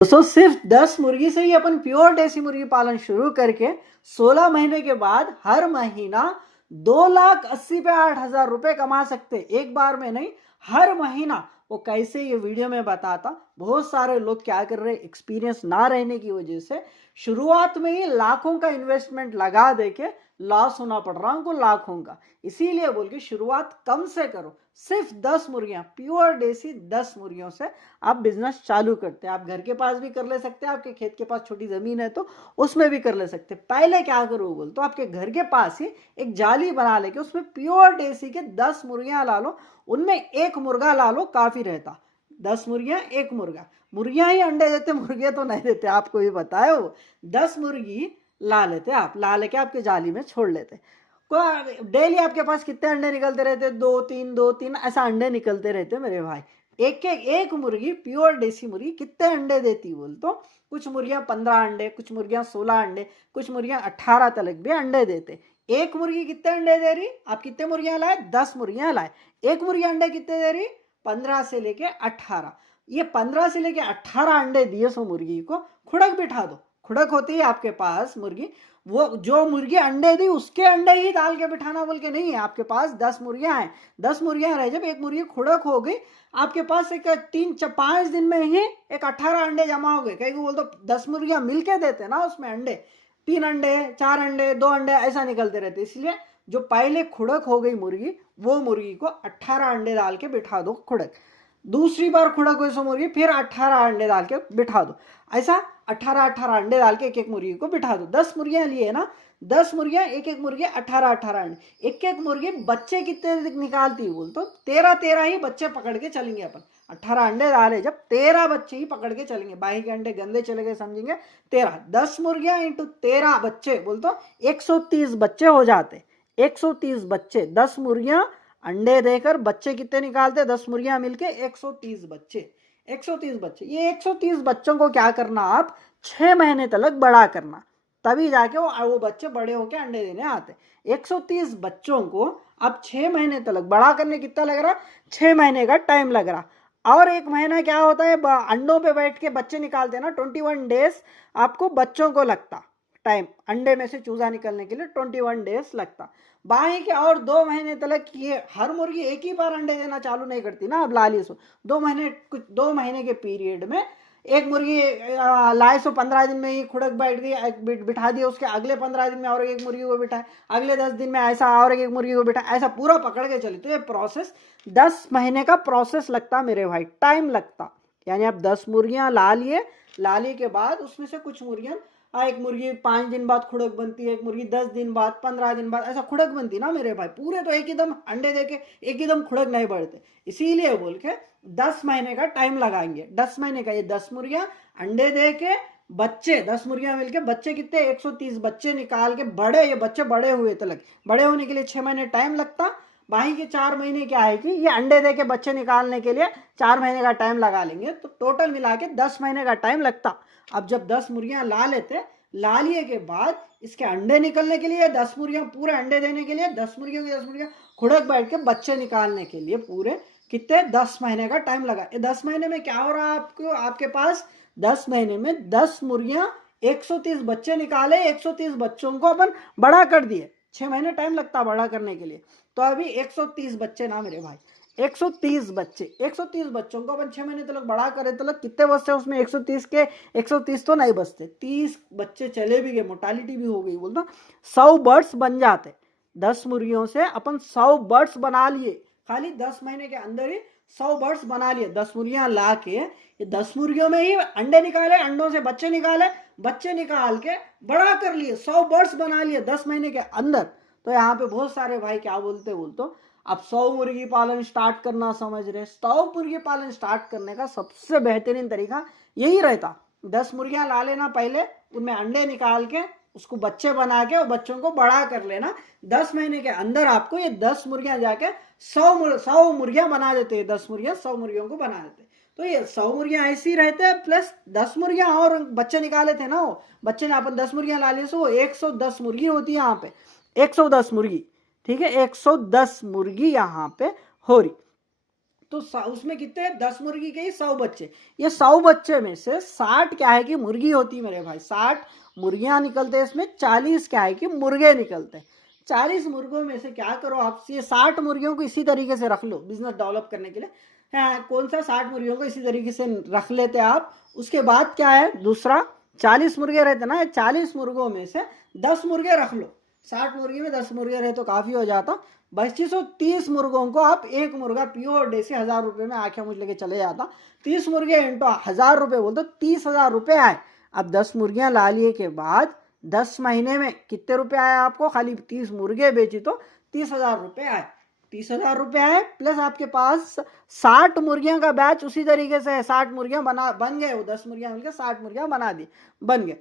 दोस्तों सिर्फ 10 मुर्गी से ही अपन प्योर देसी मुर्गी पालन शुरू करके 16 महीने के बाद हर महीना 2,80,000 पे 8,000 रुपए कमा सकते, एक बार में नहीं, हर महीना। वो कैसे, ये वीडियो में बताता। बहुत सारे लोग क्या कर रहे, एक्सपीरियंस ना रहने की वजह से शुरुआत में ही लाखों का इन्वेस्टमेंट लगा देके लॉस होना पड़ रहा उनको, लाखों का। इसीलिए बोल के शुरुआत कम से करो, सिर्फ 10 मुर्गियां, प्योर देसी 10 मुर्गियों से आप बिजनेस चालू करते हैं। आप घर के पास भी कर ले सकते हैं, आपके खेत के पास छोटी जमीन है तो उसमें भी कर ले सकते हैं। पहले क्या करो बोल तो आपके घर के पास ही एक जाली बना लेके उसमें प्योर देसी के 10 मुर्गियां ला लो, उनमें एक मुर्गा ला लो, काफी रहता। 10 मुर्गियां, एक मुर्गा। मुर्गियां ही अंडे देते, मुर्गे तो नहीं देते, आपको भी पता है। वो 10 मुर्गी ला लेते, आप ला लेके आपके जाली में छोड़ लेते। डेली आपके पास कितने अंडे निकलते रहते, 2-3 ऐसा अंडे निकलते रहते मेरे भाई। एक मुर्गी प्योर देसी मुर्गी कितने अंडे देती बोल तो कुछ मुर्गियां 15 अंडे, कुछ मुर्गियां 16 अंडे, कुछ मुर्गियां 18 तक भी अंडे देते। एक मुर्गी कितने अंडे दे रही, आप कितने मुर्गियां लाए, 10 मुर्गियां लाए। एक मुर्गी अंडे कितने दे रही, 15 से लेके 18। ये 15 से लेके 18 अंडे दिए सो मुर्गी को खुड़क बिठा दो। खुड़क होती है आपके पास मुर्गी, वो जो मुर्गी अंडे दी उसके अंडे ही डाल के बिठाना बोल के नहीं है। आपके पास 10 मुर्गियां हैं, 10 मुर्गियां रहे, जब एक मुर्गी खुड़क हो गई, आपके पास एक 3-5 दिन में ही एक 18 अंडे जमा हो गए। कहीं बोल तो 10 मुर्गियां मिलके देते ना उसमें अंडे, 3 अंडे, 4 अंडे, 2 अंडे ऐसा निकलते रहते। इसलिए जो पहले खुड़क हो गई मुर्गी, वो मुर्गी को 18 अंडे डाल के बिठा दो खुड़क। दूसरी बार खुड़क हुई सो मुर्गी, फिर 18 अंडे डाल के बिठा दो। ऐसा 18 अंडे डाल के एक एक मुर्गी को बिठा दो। 10 मुर्गियां लिए ना, 10 मुर्गियां, एक एक मुर्गी 18 अंडे। एक एक मुर्गी बच्चे कितने निकालती है बोल तो 13 ही बच्चे पकड़ के चलेंगे अपन। 18 अंडे डाले जब 13 बच्चे ही पकड़ के चलेंगे, बाकी के अंडे गंदे चले गए समझेंगे। 13, 10 मुर्गियां इंटू 13 बच्चे बोल तो 130 बच्चे हो जाते। 130 बच्चे, 10 मुर्गियां अंडे देकर बच्चे कितने निकालते, 10 मुर्गियां मिलके 130 बच्चे। 130 बच्चे, ये 130 बच्चों को क्या करना, आप 6 महीने तक बड़ा करना, तभी जाके वो बच्चे बड़े होके अंडे देने आते। 130 बच्चों को अब 6 महीने तक बड़ा करने कितना लग रहा, 6 महीने का टाइम लग रहा। और एक महीना क्या होता है, अंडों पे बैठ के बच्चे निकालते ना, 21 डेज आपको बच्चों को लगता टाइम, अंडे में से चूजा निकलने के लिए 21 डेज लगता। बाकी के और 2 महीने तक ये हर मुर्गी एक ही बार अंडे देना चालू नहीं करती ना, अब लाली सो 2 महीने के पीरियड में एक मुर्गी लाए सो 15 दिन में ही खुड़क बैठ गई, बिठा दिया, उसके अगले 15 दिन में और एक मुर्गी को बिठाए, अगले 10 दिन में ऐसा और एक मुर्गी को बिठा, ऐसा पूरा पकड़ के चले। तो ये प्रोसेस 10 महीने का प्रोसेस लगता मेरे भाई, टाइम लगता। यानी आप 10 मुर्गियां ला लिए, लाली के बाद उसमें से कुछ मुर्गियां, एक मुर्गी 5 दिन बाद खुड़क बनती है, एक मुर्गी 10 दिन बाद, 15 दिन बाद ऐसा खुड़क बनती ना मेरे भाई। पूरे तो एक ही दम अंडे देके एक ही दम खुड़क नहीं बढ़ते, इसीलिए बोल के 10 महीने का टाइम लगाएंगे। 10 महीने का ये 10 मुर्गियां अंडे दे के बच्चे, 10 मुर्गियां मिलके बच्चे कितने, 130 बच्चे निकाल के बड़े, ये बच्चे बड़े हुए तक, बड़े होने के लिए 6 महीने टाइम लगता। बाकी के 4 महीने क्या है कि ये अंडे दे के बच्चे निकालने के लिए 4 महीने का टाइम लगा लेंगे, तो टोटल मिला के 10 महीने का टाइम लगता। अब जब 10 मुर्गियां ला लेते, ला लिए के बाद इसके अंडे निकलने के लिए, 10 मुर्गियां पूरे अंडे देने के लिए, 10 मुर्गियों की 10 मुर्गियां खुड़क बैठ के बच्चे निकालने के लिए पूरे कितने, 10 महीने का टाइम लगा। 10 महीने में क्या हो रहा है आपको, आपके पास 10 महीने में 10 मुर्गियां 130 बच्चे निकाले, 130 बच्चों को अपन बड़ा कर दिए। 6 महीने टाइम लगता बड़ा करने के लिए, तो अभी 130 बच्चे ना मेरे भाई, 130 बच्चे, 130 बच्चों को अपन 6 महीने तक बड़ा करें तो कितने बचते हैं उसमें, 130 के 130 तो नहीं बचते, 30 बच्चे चले भी गए, मोर्टालिटी भी हो गई बोलता, 100 बर्ड्स बन जाते। 10 मुर्गियों से अपन 100 बर्ड्स बना लिए, खाली 10 महीने के अंदर ही 100 बर्ड्स बना लिए। 10 मुर्गियां ला के, ये 10 मुर्गियों में ही अंडे निकाले, अंडों से बच्चे निकाले, बच्चे निकाल के बड़ा कर लिए, 100 बर्ड्स बना लिए 10 महीने के अंदर। तो यहाँ पे बहुत सारे भाई क्या बोलते अब 100 मुर्गी पालन स्टार्ट करना समझ रहे। 100 मुर्गी पालन स्टार्ट करने का सबसे बेहतरीन तरीका यही रहता, 10 मुर्गियां ला लेना पहले, उनमें अंडे निकाल के उसको बच्चे बना के और बच्चों को बड़ा कर लेना। 10 महीने के अंदर आपको ये 10 मुर्गियां जाके 100 मुर्गियां बना देते हैं, 10 मुर्गियां 100 मुर्गियों को बना देते। तो ये 100 मुर्गियां ऐसी रहते हैं, प्लस 10 मुर्गियां और बच्चे निकाले थे ना, वो बच्चे ने अपन 10 मुर्गियां ला लिए, सो 110 मुर्गी होती है यहाँ पे, 110 मुर्गी, ठीक है, 110 मुर्गी यहाँ पे हो रही। तो उसमें कितने 10 मुर्गी के ही 100 बच्चे। ये 100 बच्चे में से 60 क्या है कि मुर्गी होती मेरे भाई, 60 मुर्गियां निकलते हैं इसमें, 40 क्या है कि मुर्गे निकलते हैं। 40 मुर्गों में से क्या करो आप, ये 60 मुर्गियों को इसी तरीके से रख लो बिजनेस डेवलप करने के लिए। हाँ, कौन सा 60 मुर्गियों को इसी तरीके से रख लेते आप। उसके बाद क्या है दूसरा, 40 मुर्गे रहते ना, 40 मुर्गों में से 10 मुर्गे रख लो। 60 मुर्गी में 10 मुर्गे रहे तो काफी हो जाता। 2530 मुर्गों को आप एक मुर्गा प्योर देसी 1000 रुपए में आंखें मुझ लेके चले जाता। 30 मुर्गे इंटू 1000 रुपए बोलते 30,000 रुपए आए। अब 10 मुर्गियां ला लिए के बाद 10 महीने में कितने रुपए आए आपको, खाली 30 मुर्गे बेची तो 30,000 रुपए आए। 30,000 रुपए आए प्लस आपके पास 60 मुर्गियां का बैच उसी तरीके से है, 60 मुर्गियां बन गए, वो 10 मुर्गियां मिलकर 60 मुर्गियां बना दी, बन गए।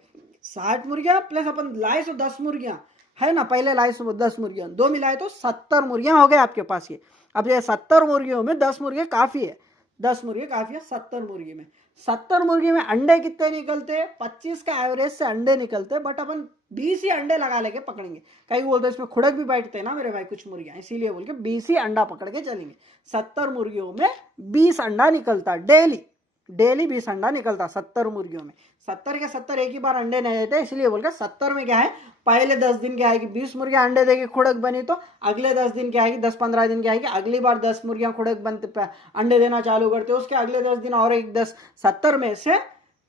60 मुर्गियां प्लस अपन लाए तो 10 मुर्गियां है ना, पहले लाए तो 10 मुर्गियां, दो मिलाए तो 70 मुर्गियां हो गए आपके पास ये। अब ये 70 मुर्गियों में 10 मुर्गे काफी है, 10 मुर्गे काफी है। 70 मुर्गी में 70 मुर्गी में अंडे कितने निकलते, 25 का एवरेज से अंडे निकलते, बट अपन 20 ही अंडे लगा लेके पकड़ेंगे। कई बोलते इसमें खुड़क भी बैठते हैं ना मेरे भाई कुछ मुर्गियां, इसीलिए बोल के 20 ही अंडा पकड़ के चलेंगे। 70 मुर्गियों में 20 अंडा निकलता डेली, डेली 20 अंडा निकलता 70 मुर्गियों में। 70 के 70 एक ही बार अंडे नहीं देते, इसलिए बोल के 70 में क्या है, पहले 10 दिन क्या है कि 20 मुर्गियां अंडे देगी खुड़क बनी, तो अगले 10 दिन क्या है कि 10-15 दिन क्या है कि अगली बार 10 मुर्गियां खुड़क बनते अंडे देना चालू करते, उसके अगले 10 दिन और एक 10, 70 में से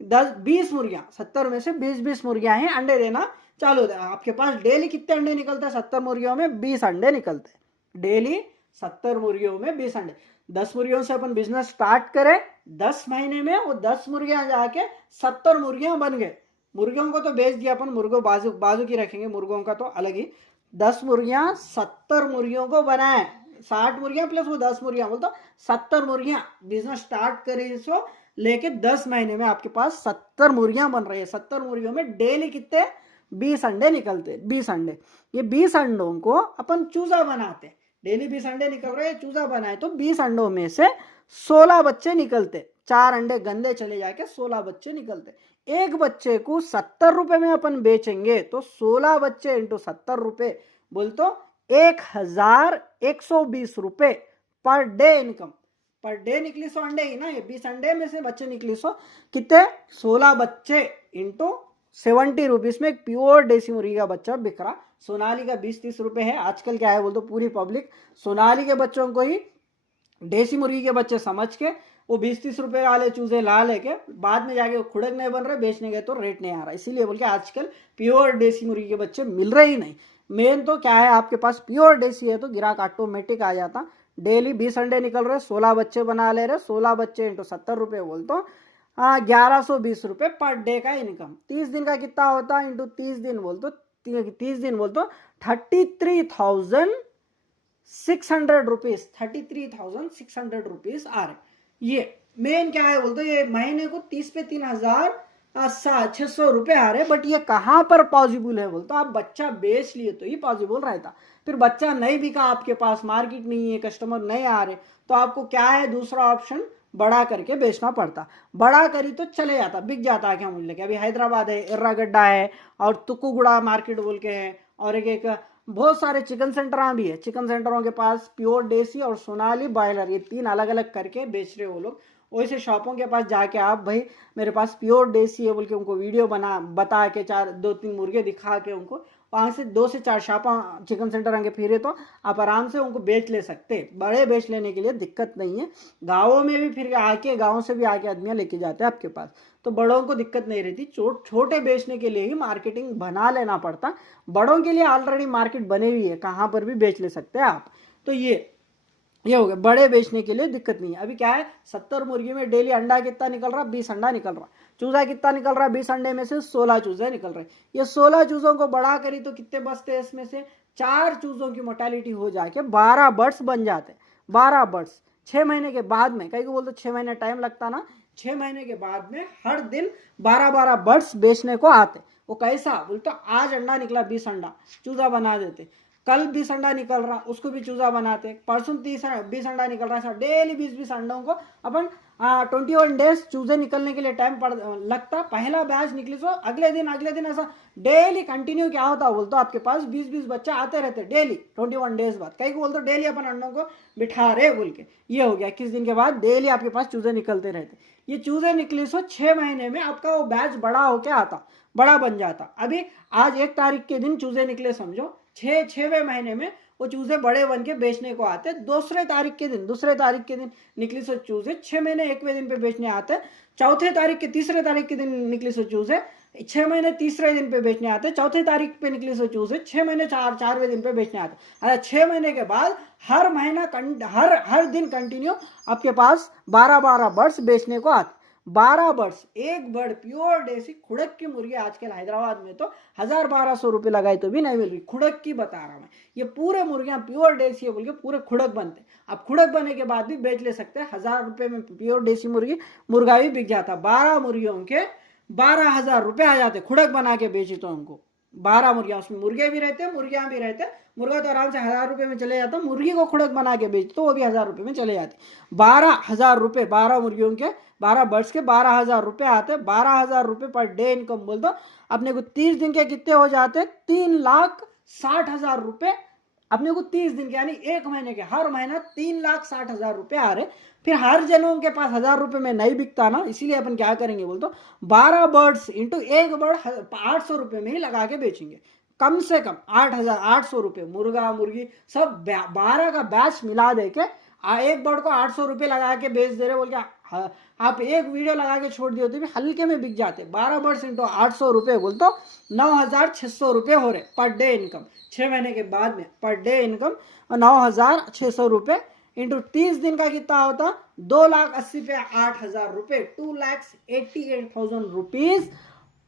20 मुर्गियां, 70 में से 20 मुर्गियां ही अंडे देना चालू होता है। आपके पास डेली कितने अंडे निकलते हैं, 70 मुर्गियों में 20 अंडे निकलते हैं डेली, 70 मुर्गियों में 20 अंडे। 10 मुर्गियों से अपन बिजनेस स्टार्ट करें, 10 महीने में वो 10 मुर्गियां जाके 70 मुर्गियां बन गए। मुर्गियों को तो बेच दिया अपन, मुर्गों बाजू की रखेंगे, मुर्गों का तो अलग ही। 10 मुर्गियां 70 मुर्गियों को बनाए, 60 मुर्गियां प्लस वो 10 मुर्गियां, बोलते 70 मुर्गियां बिजनेस स्टार्ट करें इसको लेके 10 महीने में आपके पास 70 मुर्गियां बन रही है। 70 मुर्गियों में डेली कितने 20 अंडे निकलते, 20 अंडे। ये 20 अंडों को अपन चूजा बनाते, डेली 20 अंडे निकल रहे हैं, चूजा बनाए तो 20 अंडों में से 16 बच्चे निकलते, 4 अंडे गंदे चले जाके 16 बच्चे निकलते। एक बच्चे को 70 रुपए में अपन बेचेंगे तो 16 बच्चे इंटू 70 रुपए बोल तो 1120 रुपए per day income. Per day निकली 100 अंडे ही ना, ये 20 अंडे में से बच्चे निकली 100, कितने 16 बच्चे इंटू 70 रुपीज में एक प्योर देसी मुर्गी का बच्चा बिक रहा। सोनाली का 20-30 रुपए है आजकल, क्या है बोल तो पूरी पब्लिक सोनाली के बच्चों को ही देसी मुर्गी के बच्चे समझ के वो 20-30 रुपए वाले चूजे ला लेके बाद में जाके खुड़क नहीं बन रहे, बेचने गए तो रेट नहीं आ रहा, इसीलिए बोल के आजकल प्योर देसी मुर्गी के बच्चे मिल रहे ही नहीं। मेन तो क्या है, आपके पास प्योर देसी है तो गिराक ऑटोमेटिक आ जाता। डेली 20 अंडे निकल रहे, 16 बच्चे बना ले रहे, 16 बच्चे इंटू 70 रुपए बोल तो 1120 रुपए पर डे का इनकम। 30 दिन का कितना होता इंटू 30 दिन बोल तो 30 दिन बोल तो 33,600 रुपीज, 33,600 रुपीज आ रहे। ये मेन क्या है बोलते, ये महीने को 30 पे 3,600 रुपए आ रहे। बट ये कहाँ पर पॉसिबल है बोलते, आप बच्चा बेच लिए तो ही पॉसिबल रहता। फिर बच्चा नहीं बिका, आपके पास मार्केट नहीं है, कस्टमर नहीं आ रहे, तो आपको क्या है दूसरा ऑप्शन, बड़ा करके बेचना पड़ता। बड़ा करी तो चले जाता, बिक जाता क्या मूल्य के। अभी हैदराबाद है, एर्रागड्डा है और तुक्कुगुड़ा मार्केट बोल के है, और एक बहुत सारे चिकन सेंटर भी है। चिकन सेंटरों के पास प्योर देसी और सोनाली बॉयलर, ये 3 अलग अलग करके बेच रहे वो लोग। वैसे शॉपों के पास जाके आप भाई मेरे पास प्योर देसी है बोल के उनको वीडियो बता के 2-3 मुर्गे दिखा के उनको वहां से 2 से 4 शॉप चिकन सेंटर आगे फिरे तो आप आराम से उनको बेच ले सकते। बड़े बेच लेने के लिए दिक्कत नहीं है, गाँवों में भी फिर आके, गाँव से भी आके आदमियाँ लेके जाते हैं आपके पास, तो बड़ों को दिक्कत नहीं रहती। छोटे बेचने के लिए ही मार्केटिंग बना लेना पड़ता, बड़ों के लिए ऑलरेडी मार्केट बने हुई है, कहाँ पर भी बेच ले सकते हैं आप। तो ये हो गया, बड़े बेचने के लिए दिक्कत नहीं है। अभी क्या है 70 मुर्गी में डेली अंडा कितना निकल रहा, 20 अंडा निकल रहा। चूजा कितना निकल रहा, 20 अंडे में से 16 चूजे निकल रहे। ये 16 चूजों को बड़ा करी तो कितने बचते हैं, इसमें से 4 चूजों की मोर्टेलिटी हो जाके 12 बर्ड्स बन जाते। 12 बर्ड्स 6 महीने के बाद में, कई को बोलते 6 महीने टाइम लगता ना, 6 महीने के बाद में हर दिन 12-12 बर्ड्स बेचने को आते। वो कैसा बोलते, आज अंडा निकला 20 अंडा चूजा बना देते, कल 20 अंडा निकल रहा उसको भी चूजा बनाते, परसों 20 अंडा निकल रहा है, डेली 20-20 अंडों को अपन 21 डेज चूजे निकलने के लिए टाइम लगता। पहला बैच निकली तो अगले दिन ऐसा डेली कंटिन्यू क्या होता बोलते आपके पास 20-20 बच्चे आते रहते डेली 21 डेज बाद। कई को बोलते डेली अपन अंडों को बिठा रहे बोल के, ये हो गया 21 दिन के बाद डेली आपके पास चूजे निकलते रहते। ये चूजे निकले सो 6 महीने में आपका वो बैच बड़ा होके आता, बड़ा बन जाता। अभी आज 1 तारीख के दिन चूजे निकले समझो, 6वें महीने में वो चूजे बड़े बन के बेचने को आते। दूसरे तारीख के दिन निकली सो चूजे 6 महीने 1वें दिन पे बेचने आते। तीसरे तारीख के दिन निकली सो चूजे 6 महीने 3रे दिन पे बेचने आते। चौथे तारीख पे निकली सो चूजे 6 महीने 4वें दिन पे बेचने आते। अरे 6 महीने के बाद हर महीना हर दिन कंटिन्यू आपके पास 12 बर्ड्स बेचने को आते। 12 बर्ड्स, एक बर्ड प्योर देसी खुड़क की मुर्गी आजकल हैदराबाद में तो 1000-1200 रुपये लगाए तो भी नहीं मिल रही। खुड़क की बता रहा मैं, ये पूरे मुर्गियां प्योर देसी है बोल के पूरे खुड़क बनते। अब खुड़क बने के बाद भी बेच ले सकते हैं। 1000 रुपये में प्योर देसी मुर्गा भी बिक जाता। 12 मुर्गियों के 12,000 रुपये आ जाते खुड़क बना के बेची तो उनको। 12 मुर्गियां, उसमें मुर्गे भी रहते मुर्गियां भी रहते। मुर्गा तो आराम से 1000 रुपये में चले जाता, मुर्गी को खुड़क बना के बेच तो वो भी 1000 रुपये में चले जाते। 12,000 रुपये 12 मुर्गियों के, 12 बर्ड्स के 12,000 रुपये आते। 12,000 रुपये पर डे इनकम बोल दो अपने को 30 दिन के कितने हो जाते? 3,60,000 रुपये अपने को 30 दिन के, यानी 1 महीने के हर महीना 3,60,000 रुपये आ रहे। फिर हर जनों के पास 1000 रुपये में नहीं बिकता ना, इसीलिए अपन क्या करेंगे बोल तो 12 बर्ड्स इंटू एक बर्ड 800 रुपये में ही लगा के बेचेंगे। कम से कम 8,800 रुपये मुर्गा मुर्गी सब 12 का बैच मिला दे के एक बर्ड को 800 रुपये लगा के बेच दे रहे बोल के आप एक वीडियो लगा के छोड़ दिए तो भी हल्के में बिक जाते। 12 बर्ड्स इंटू 800 रुपये बोल तो 9,600 रुपये हो रहे पर डे इनकम। 6 महीने के बाद में पर डे इनकम 9,600 रुपये इंटू 30 दिन का कितना होता? 2,80,000 पे 8,000 रुपये, 2,88,000 रुपीज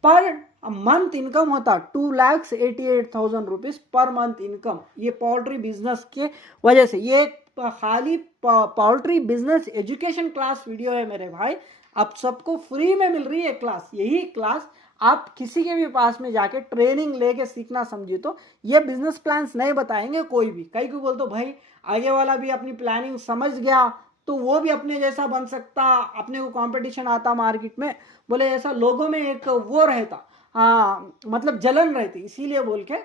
पर मंथ इनकम होता। 2,88,000 रुपीज पर मंथ इनकम। ये पोल्ट्री बिजनेस के वजह से, ये खाली poultry business education class video है मेरे भाई। आप सबको फ्री में मिल रही है क्लास। यही क्लास आप किसी के भी पास में जाके ट्रेनिंग लेके सीखना समझिए तो ये बिजनेस प्लान्स नहीं बताएंगे कोई भी। कई को बोल तो भाई आगे वाला भी अपनी प्लानिंग समझ गया तो वो भी अपने जैसा बन सकता, अपने को कंपटीशन आता मार्केट में, बोले ऐसा लोगों में एक वो रहता, मतलब जलन रहती। इसीलिए बोल के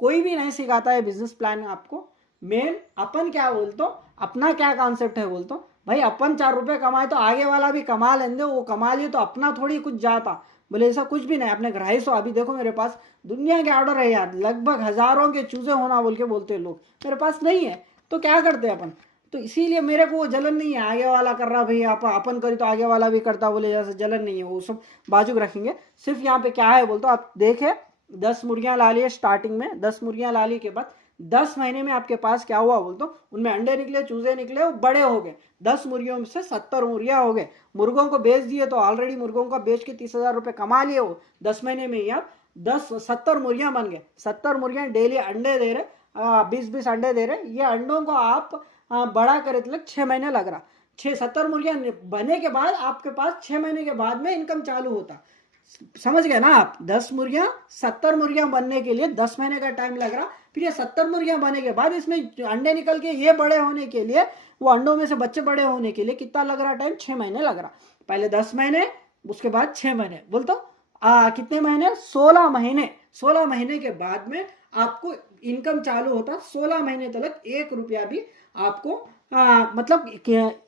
कोई भी नहीं सिखाता है बिजनेस प्लान आपको। मेन अपन क्या बोलते, अपना क्या कॉन्सेप्ट है बोलते भाई, अपन 4 रुपये कमाए तो आगे वाला भी कमा लेंगे, वो कमा लिए तो अपना थोड़ी कुछ जाता। बोले ऐसा कुछ भी नहीं, अपने ग्राहक सो अभी देखो मेरे पास दुनिया के ऑर्डर है यार, लगभग हजारों के चूजे होना बोल के बोलते हैं लोग, मेरे पास नहीं है तो क्या करते हैं अपन। तो इसीलिए मेरे को वो जलन नहीं है आगे वाला कर रहा भाई अपन करी तो आगे वाला भी करता, बोले जैसे जलन नहीं है, वो सब बाजू रखेंगे। सिर्फ यहाँ पे क्या है बोलते आप देखे 10 मुर्गियां ला लिए स्टार्टिंग में, 10 मुर्गियां ला ली के बाद 10 महीने में आपके पास क्या हुआ बोलते उनमें अंडे निकले, चूजे निकले, वो बड़े हो गए। 10 मुर्गियों से 70 मुर्गियां हो गए। मुर्गों को बेच दिए तो ऑलरेडी मुर्गों का बेच के 30,000 रुपये कमा लिए वो 10 महीने में ही। आप 70 मुर्गियां बन गए। 70 मुर्गियां डेली अंडे दे रहे, 20-20 अंडे दे रहे। ये अंडों को आप बड़ा करे तो 6 महीने लग रहा। 70 मुर्गियां बने के बाद आपके पास 6 महीने के बाद में इनकम चालू होता। समझ गए ना आप? 10 मुर्गियां 70 मुर्गियां बनने के लिए 10 महीने का टाइम लग रहा। फिर ये 70 मुर्गियां बने के बाद इसमें अंडे निकल के ये बड़े होने के लिए, वो अंडों में से बच्चे बड़े होने के लिए कितना लग रहा टाइम? 6 महीने लग रहा। पहले 10 महीने, उसके बाद 6 महीने, बोल तो कितने महीने? 16 महीने। 16 महीने के बाद में आपको इनकम चालू होता। 16 महीने तक 1 रुपया भी आपको मतलब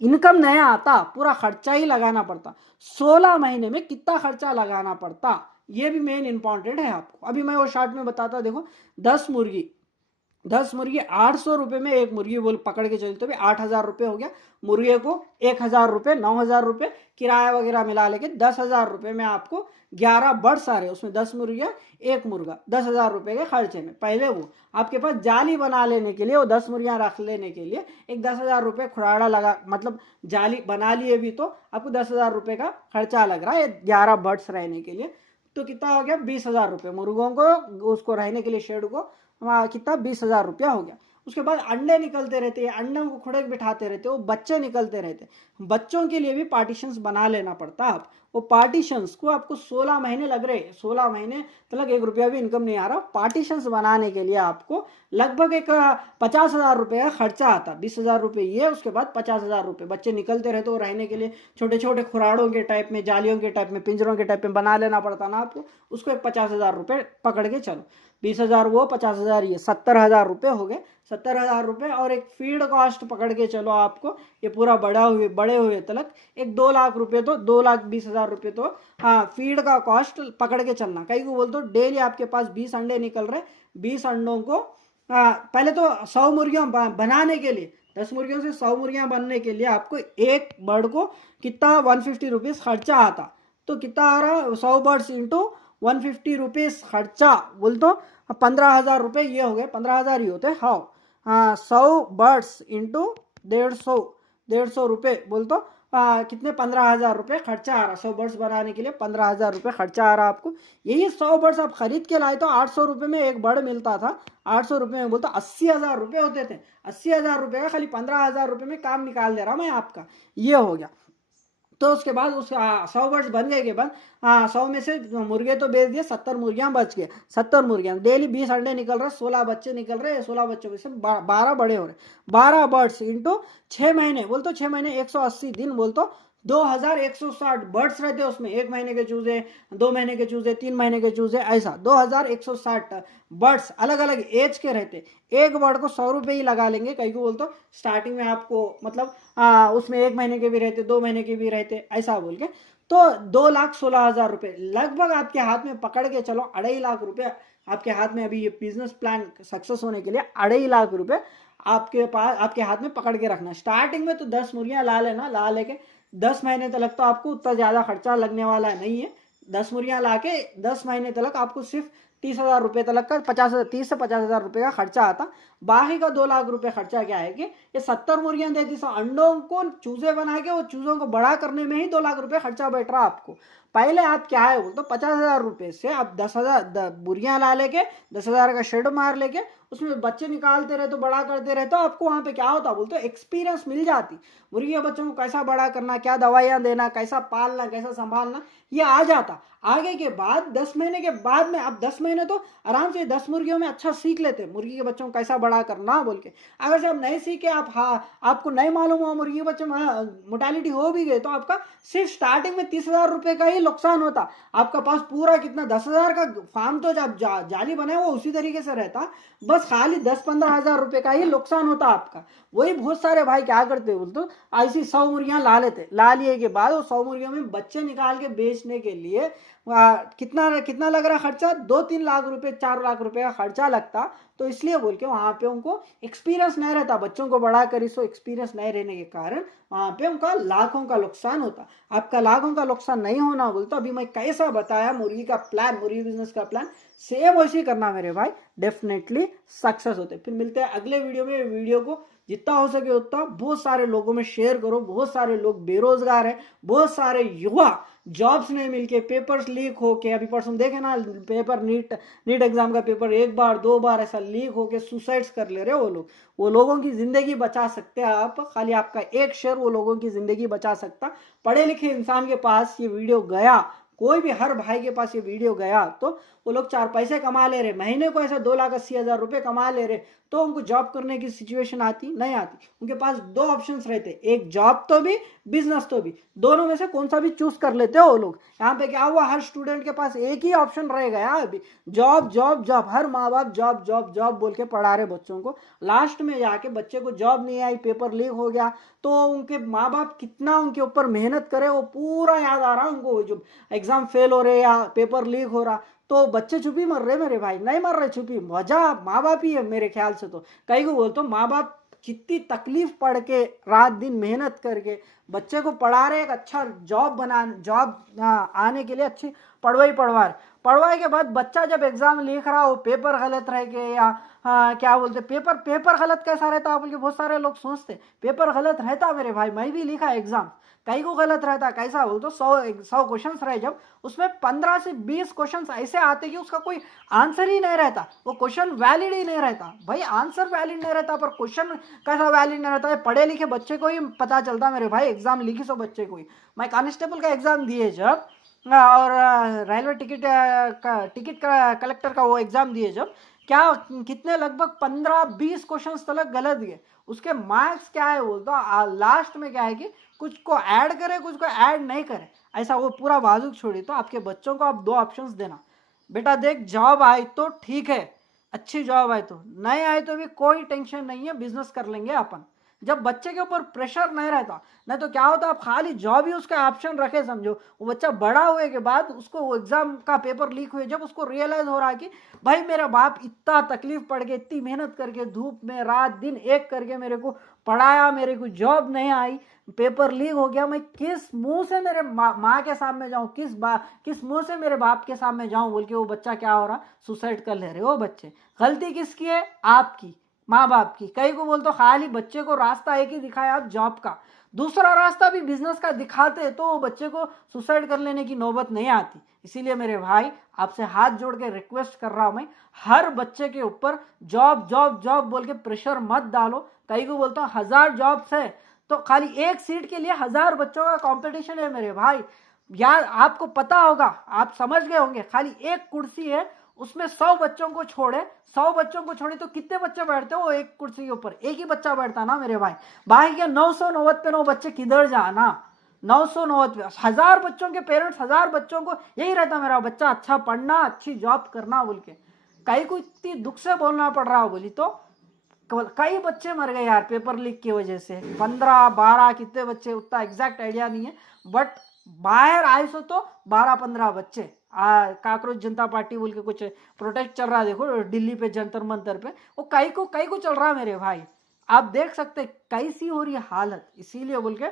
इनकम नहीं आता, पूरा खर्चा ही लगाना पड़ता। 16 महीने में कितना खर्चा लगाना पड़ता ये भी मेन इंपॉर्टेंट है आपको। अभी मैं वो शॉर्ट में बताता। देखो 10 मुर्गी 800 रुपये में एक मुर्गी बोल पकड़ के चलते तो भी 8,000 रुपये हो गया। मुर्गे को 1,000 रुपये, 9,000 रुपये किराया वगैरह मिला लेके 10,000 रुपये में आपको 11 बर्ड्स आ रहे, उसमें 10 मुर्गियाँ 1 मुर्गा, 10,000 रुपये के खर्चे में। पहले वो आपके पास जाली बना लेने के लिए, वो 10 मुर्गियाँ रख लेने के लिए एक 10,000 रुपये खुराड़ा लगा, मतलब जाली बना लिए भी तो आपको 10,000 रुपये का खर्चा लग रहा है 11 बर्ड्स रहने के लिए। तो कितना हो गया? 20,000 रुपये। मुर्गों को उसको रहने के लिए शेड को कितना? 20,000 रुपया हो गया। उसके बाद अंडे निकलते रहते हैं, अंडों को खुड़क बिठाते रहते, वो बच्चे निकलते रहते। बच्चों के लिए भी पार्टीशंस बना लेना पड़ता। आप वो पार्टीशंस को आपको 16 महीने लग रहे, 16 महीने तक 1 रुपया भी इनकम नहीं आ रहा। पार्टीशंस बनाने के लिए आपको लगभग एक 50,000 रुपये का खर्चा आता। 20,000 रुपये ये, उसके बाद 50,000 रुपये। बच्चे निकलते रहते हो, रहने के लिए छोटे छोटे खुराड़ों के टाइप में, जालियों के टाइप में, पिंजरों के टाइप में बना लेना पड़ता ना आपको। उसको 50,000 रुपये पकड़ के चलो, 20,000 वो, 50,000 ये, 70,000 रुपये हो गए। 70,000 रुपये और एक फीड कॉस्ट पकड़ के चलो आपको, ये पूरा बड़े हुए तलक एक 2 लाख रुपये, तो 2,20,000 रुपये तो हाँ फीड का कॉस्ट पकड़ के चलना। कहीं को बोल तो डेली आपके पास 20 अंडे निकल रहे, 20 अंडों को पहले तो 100 मुर्गियां बनाने के लिए, 10 मुर्गियों से 100 मुर्गियां बनने के लिए आपको एक बर्ड को कितना 150 रुपीज़ खर्चा आता। तो कितना आ रहा, 100 बर्ड्स इंटू 150 रुपीज़ खर्चा, बोल तो 15,000 रुपये ये हो गए, 15,000 ही होते। हाँ 100 बर्ड्स इंटू 150 रुपये, बोल तो कितने 15,000 रुपये खर्चा आ रहा। 100 बर्ड्स बनाने के लिए 15,000 रुपये खर्चा आ रहा आपको। यही 100 बर्ड्स आप खरीद के लाए तो 800 रुपये में एक बर्ड मिलता था। 800 रुपये में बोलता 80,000 रुपये होते थे। 80,000 रुपये का खाली 15,000 रुपये में काम निकाल दे रहा मैं आपका, ये हो गया। तो उसके बाद उस 100 बर्ड्स बन गए के बाद 100 में से मुर्गे तो बेच दिए, 70 मुर्गियां बच गए। 70 मुर्गियां डेली 20 अंडे निकल रहे, 16 बच्चे निकल रहे, 16 बच्चों में से 12 बड़े हो रहे। 12 बर्ड्स इंटू 6 महीने, बोल तो 6 महीने 180 दिन, बोल तो 2,160 बर्ड्स रहते हैं उसमें। 1 महीने के चूजे, 2 महीने के चूजे, 3 महीने के चूजे, ऐसा 2,160 बर्ड्स अलग अलग एज के रहते। एक बर्ड को 100 रुपये ही लगा लेंगे, कहीं को बोल तो स्टार्टिंग में आपको मतलब उसमें 1 महीने के भी रहते, 2 महीने के भी रहते, ऐसा बोल के। तो 2,16,000 रुपये लगभग आपके हाथ में पकड़ के चलो, 2.5 लाख रुपये आपके हाथ में। अभी ये बिजनेस प्लान सक्सेस होने के लिए 2.5 लाख रुपये आपके पास, आपके हाथ में पकड़ के रखना। स्टार्टिंग में तो 10 मुर्गियां ला लेना, ला लेके 10 महीने तक तो आपको उतना ज़्यादा खर्चा लगने वाला नहीं है। 10 मुर्गियां ला के 10 महीने तक आपको सिर्फ 30,000 रुपये तक का 30 से 50,000 रुपये का खर्चा आता। बाकी का 2 लाख रुपये खर्चा क्या है कि ये 70 मुर्गियां देती, 100 अंडों को चूजे बना के वो चूजों को बड़ा करने में ही 2 लाख रुपये खर्चा बैठ रहा आपको। पहले आप क्या है बोल तो 50,000 रुपये से आप 10,000 मुर्गियां ला लेके 10,000 का शेड मार लेके उसमें बच्चे निकालते रहे, तो बड़ा करते रहे, तो आपको वहाँ पे क्या होता बोलते एक्सपीरियंस मिल जाती। मुर्गी के बच्चों को कैसा बड़ा करना, क्या दवाइयाँ देना, कैसा पालना, कैसा संभालना, ये आ जाता। आगे के बाद 10 महीने के बाद में आप 10 महीने तो आराम से 10 मुर्गियों में अच्छा सीख लेते, मुर्गी के बच्चों को कैसा बड़ा करना बोल के। अगर से आप नहीं सीखे, आप आपको नहीं मालूम हुआ मुर्गी के बच्चे मोर्टेलिटी हो भी गए, तो आपका सिर्फ स्टार्टिंग में 30,000 रुपये का ही नुकसान होता। आपका पास पूरा कितना 10,000 का फार्म तो जब जाली बने वो उसी तरीके से रहता, बस खाली 10-15,000 रुपये का ही नुकसान होता आपका। वही बहुत सारे भाई क्या करते बोलते ऐसी 100 मुर्गियां ला लेते, ला लिए के बाद वो 100 मुर्गियों में बच्चे निकाल के बेचने के लिए कितना लग रहा खर्चा, 2-3 लाख रुपए, 4 लाख रुपए का खर्चा लगता। तो इसलिए बोल के वहां पे उनको एक्सपीरियंस नहीं रहता, बच्चों को बड़ा करी सो एक्सपीरियंस नहीं रहने के कारण वहां पे उनका लाखों का नुकसान होता। आपका लाखों का नुकसान नहीं होना बोलता। अभी मैं कैसा बताया मुर्गी का प्लान, मुर्गी बिजनेस का प्लान, सेम वैसे ही करना मेरे भाई, डेफिनेटली सक्सेस होते। फिर मिलते हैं अगले वीडियो में। वीडियो को जितना हो सके उतना बहुत सारे लोगों में शेयर करो। बहुत सारे लोग बेरोजगार है, बहुत सारे युवा जॉब्स नहीं मिलके, पेपर्स लीक होके, अभी परसों देखे ना पेपर नीट एग्जाम का पेपर 1 बार 2 बार ऐसा लीक होके सुसाइड्स कर ले रहे वो लोगों की जिंदगी बचा सकते हैं आप। खाली आपका एक शेयर वो लोगों की जिंदगी बचा सकता। पढ़े लिखे इंसान के पास ये वीडियो गया, कोई भी हर भाई के पास ये वीडियो गया, तो वो लोग 4 पैसे कमा ले रहे, महीने को ऐसा 2,80,000 रुपये कमा ले रहे, तो उनको जॉब करने की सिचुएशन आती नहीं आती। उनके पास 2 ऑप्शंस रहते, एक जॉब तो भी, बिजनेस तो भी, दोनों में से कौन सा भी चूज कर लेते हो वो लोग। यहाँ पे क्या हुआ, हर स्टूडेंट के पास एक ही ऑप्शन रह गया अभी, जॉब जॉब जॉब। हर माँ बाप जॉब जॉब जॉब बोल के पढ़ा रहे बच्चों को, लास्ट में जाके बच्चे को जॉब नहीं आई, पेपर लीक हो गया, तो उनके माँ बाप कितना उनके ऊपर मेहनत करे वो पूरा याद आ रहा उनको। जो एग्जाम फेल हो रहे या पेपर लीक हो रहा, तो बच्चे चुपी मर रहे मेरे भाई, नहीं मर रहे चुपी, वजह माँ बाप ही है मेरे ख्याल से। तो कहीं को बोलते हो माँ बाप कितनी तकलीफ पढ़ के रात दिन मेहनत करके बच्चे को पढ़ा रहे, एक अच्छा जॉब आने के लिए अच्छी पढ़वाए के बाद बच्चा जब एग्जाम लिख रहा हो, पेपर गलत रह गए या हाँ क्या बोलते पेपर पेपर गलत कैसा रहता बोल के बहुत सारे लोग सोचते। पेपर गलत रहता मेरे भाई, मैं भी लिखा एग्जाम, कई को गलत रहता। कैसा बोल तो 100 क्वेश्चंस रहे जब, उसमें 15 से 20 क्वेश्चंस ऐसे आते कि उसका कोई आंसर ही नहीं रहता, वो क्वेश्चन वैलिड ही नहीं रहता। भाई आंसर वैलिड नहीं रहता पर क्वेश्चन कैसा वैलिड नहीं रहता है, पढ़े लिखे बच्चे को ही पता चलता मेरे भाई, एग्जाम लिखी सो बच्चे को ही। मैं कांस्टेबल का एग्जाम दिए जब, और रेलवे टिकट कलेक्टर का वो एग्जाम दिए जब, क्या कितने लगभग 15-20 क्वेश्चन तक गलत गए। उसके मार्क्स क्या है बोलता लास्ट में क्या है कि कुछ को ऐड करे कुछ को ऐड नहीं करे, ऐसा वो पूरा बाजूक छोड़ी। तो आपके बच्चों को आप 2 ऑप्शंस देना, बेटा देख जॉब आई तो ठीक है, अच्छी जॉब आई तो, नहीं आई तो भी कोई टेंशन नहीं है, बिजनेस कर लेंगे अपन। जब बच्चे के ऊपर प्रेशर नहीं रहता, नहीं तो क्या होता आप खाली जॉब ही उसका ऑप्शन रखे समझो, वो बच्चा बड़ा हुए के बाद उसको वो एग्जाम का पेपर लीक हुए जब उसको रियलाइज हो रहा है कि भाई मेरा बाप इतना तकलीफ पड़ के इतनी मेहनत करके धूप में रात दिन एक करके मेरे को पढ़ाया, मेरे को जॉब नहीं आई, पेपर लीक हो गया, मैं किस मुंह से मेरे माँ के सामने जाऊं, किस मुंह से मेरे बाप के सामने जाऊं बोल के वो बच्चा क्या हो रहा सुसाइड कर ले रहे हो बच्चे। गलती किसकी है? आपकी, माँ बाप की। कई को बोलते खाली बच्चे को रास्ता एक ही दिखाया आप जॉब का, दूसरा रास्ता भी बिजनेस का दिखाते तो वो बच्चे को सुसाइड कर लेने की नौबत नहीं आती। इसीलिए मेरे भाई आपसे हाथ जोड़ के रिक्वेस्ट कर रहा हूं मैं, हर बच्चे के ऊपर जॉब जॉब जॉब बोल के प्रेशर मत डालो। कई को बोलता हूँ 1000 जॉब्स है तो खाली एक सीट के लिए 1000 बच्चों का कंपटीशन है मेरे भाई। यार आपको पता होगा, आप समझ गए होंगे, खाली एक कुर्सी है उसमें 100 बच्चों को छोड़े, 100 बच्चों को छोड़े तो कितने बच्चे बैठते हो एक कुर्सी के ऊपर? एक ही बच्चा बैठता ना मेरे भाई। बाकी के 999 बच्चे किधर जाना? 999 1000 बच्चों के पेरेंट्स 1000 बच्चों को यही रहता मेरा बच्चा अच्छा पढ़ना अच्छी जॉब करना बोल के, कई को इतनी दुख से बोलना पड़ रहा हो बोली तो कई बच्चे मर गए यार पेपर लीक की वजह से, 15-12 कितने बच्चे उतना एग्जैक्ट आइडिया नहीं है, बट बाहर आए सो तो 12-15 बच्चे। काकरोच जनता पार्टी बोल के कुछ प्रोटेस्ट चल रहा है देखो दिल्ली पे जंतर मंतर पे, वो कई को चल रहा है मेरे भाई। आप देख सकते कैसी हो रही है हालत। इसीलिए बोल के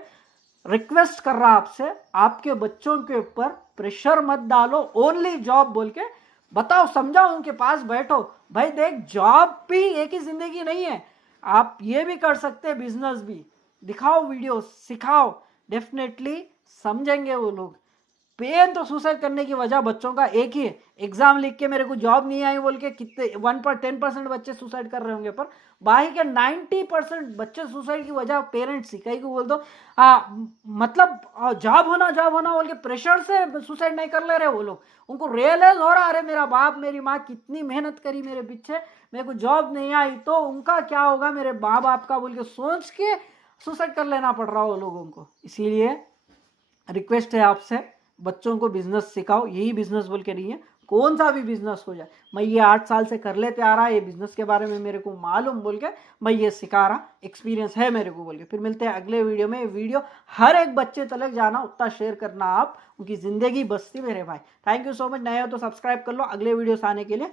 रिक्वेस्ट कर रहा आपसे, आपके बच्चों के ऊपर प्रेशर मत डालो, ओनली जॉब बोल के बताओ, समझाओ, उनके पास बैठो, भाई देख जॉब भी एक ही जिंदगी नहीं है, आप ये भी कर सकते हैं, बिजनेस भी, दिखाओ वीडियो सिखाओ, डेफिनेटली समझेंगे वो लोग। पेन तो सुसाइड करने की वजह बच्चों का एक ही है, एग्जाम लिख के मेरे को जॉब नहीं आई बोल के कितने 10% बच्चे सुसाइड कर रहे होंगे, पर बाकी के 90% बच्चे सुसाइड की वजह पेरेंट्स ही। कहीं को बोल दो मतलब जॉब होना बोल के प्रेशर से सुसाइड नहीं कर ले रहे वो लोग, उनको रियलाइज हो रहा अरे मेरा बाप मेरी माँ कितनी मेहनत करी मेरे पीछे, मेरे को जॉब नहीं आई तो उनका क्या होगा मेरे माँ बाप का बोल के सोच के सुसाइड कर लेना पड़ रहा हो लोगों को। इसीलिए रिक्वेस्ट है आपसे, बच्चों को बिजनेस सिखाओ, यही बिजनेस बोल के नहीं है, कौन सा भी बिजनेस हो जाए, मैं ये 8 साल से कर लेते आ रहा, ये बिजनेस के बारे में मेरे को मालूम बोल के मैं ये सिखा रहा, एक्सपीरियंस है मेरे को बोल के। फिर मिलते हैं अगले वीडियो में। वीडियो हर एक बच्चे तक जाना, उतना शेयर करना, आप उनकी जिंदगी बसती मेरे भाई। Thank you so much. नए हो तो सब्सक्राइब कर लो अगले वीडियोस आने के लिए।